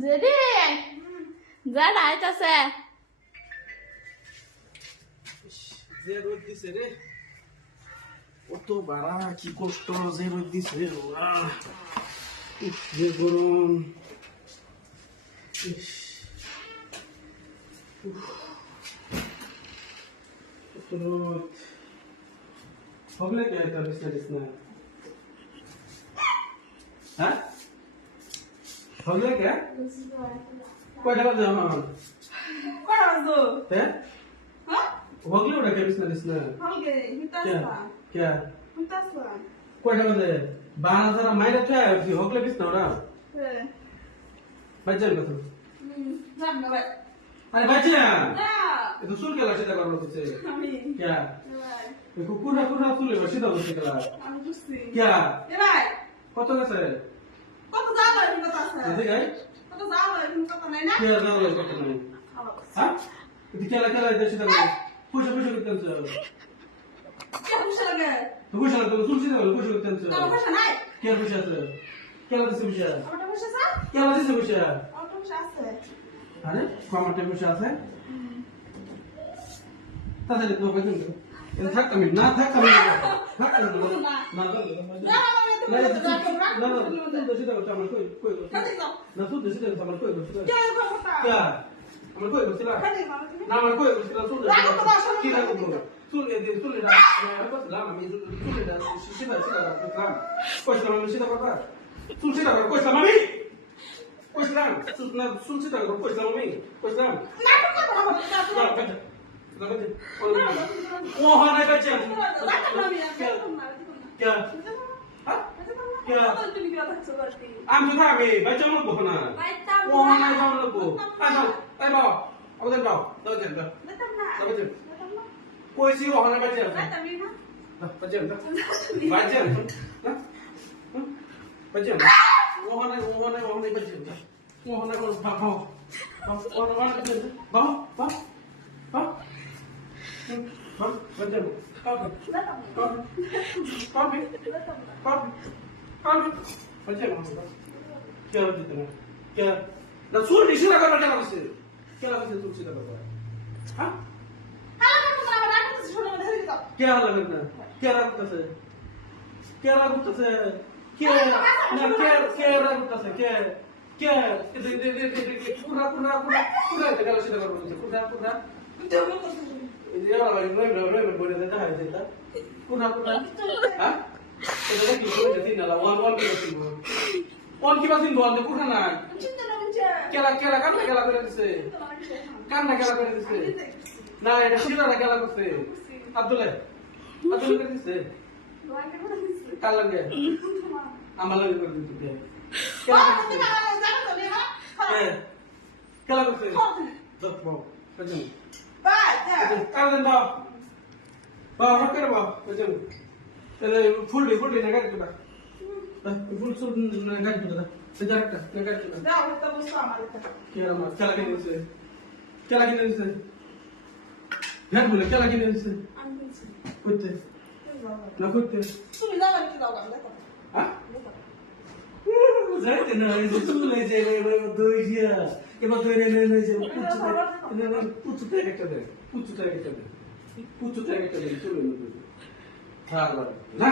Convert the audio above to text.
JD যা আইতাছে যে রোদ দিছে রে কত বাড়া কি কষ্ট যে রোদ দিছে যে গরম কত রোদ হগলে কে এটা বিছনা হ্যাঁ হগলে কে কয়টা বাজে আমার কটা বাজলো? হ্যাঁ হ্যাঁ? হগলে ওটা কে বিছনা হলগে, হিতাসলাম। क्या হিতাসলাম। कोयटा बजे 12,000 मायने क्या है कि होगले किस ना হ্যাঁ। बच्चे को तो যাম না ভাই। अरे बच्चे যা। ये तो सुन के लाचे का करो तुझे আমি। क्या ভাই, ये कुकुरा कुकुरा सुले बसी तो बसी कला আমি বুঝছি। क्या এ ভাই, কত গেছে কত যাবো এরকম কথা আছে? এদিকে গাই কত যাবো এরকম কথা নাই না? क्या जाओ कत नहीं খাওয়া। हां ये क्या क्या देसी तो कुछ कुछ करते কে খুশি লাগে? तो कुछ तो सुन से कुछ करते তোর খুশি নাই? क्या कुछ है क्या लगते कुछ है আমার খুশি আছে? क्या लगते कुछ है আমার খুশি আছে। अरे कमाटे कुछ আছে তাহলে তো বাকি এটা থাক আমি না থাক আমি থাক আমি না না যা আমি তো বলতে যাবো না। না না তো সেটা কথা আমার কই কই কাজে যাও। না তো সেটা আমার কই কই কে কথা? क्या আমার কই কই না কাজে যাও তুমি। না আমার কই কই শুন কি রাখো শুন এ দিন শুন না আমি বললাম আমি শুন না সেটা সেটা বললাম কইছিলাম আমি সেটা কথা শুন সেটা কইছিলাম আমি কইছিলাম শুন না শুন সেটা কইছিলাম আমি কইছিলাম না কথা বলা হবে না। मोहन है बच्चे क्या क्या आम जो था बे बच्चे लोग बोलना मोहन है कौन लोग बो अच्छा ऐ बाओ अब देख बाओ दो जन दो बच्चे कोई सी मोहन है बच्चे बच्चे बच्चे बच्चे मोहन है बच्चे मोहन है कौन बाओ मोहन है बाओ बाओ बाओ बच्चे कॉफी बच्चे क्या होती है क्या ना सूर निशी लगा क्या लगा से क्या लगा से तुलसी लगा हाँ क्या लगता है क्या लगता है क्या लगता है क्या ना क्या लगता है क्या पूरा पूरा पूरा पूरा क्या लगा से लगा पूरा पूरा ये वाला नहीं बोले देता है देता पूरा पूरा हाँ itu lagi kita jadi nala wan kita sini wan kita sini wan tu kurang nak kela kan kela berarti kan kela berarti nah ada sila kela berarti Abdullah berarti kalah dia amal lagi berarti dia kela berarti dok mau kerja kalau dah bawa kerja bawa kerja Phool Nagar के बाद full सुन नगर के बाद सजारक नगर के बाद না ওটা তো বুঝছো আমার এটা। क्या लगा क्या लगे से यार बोले क्या लगे से আমি বলছি। कुत्ते যাও। ना कुत्ते তুমি যাও আর কি যাও গান দেখো। हाँ जाते ना ये सुन ले जे दो जिया के बाद दो ले जे कुछ एक दे सुन ले ना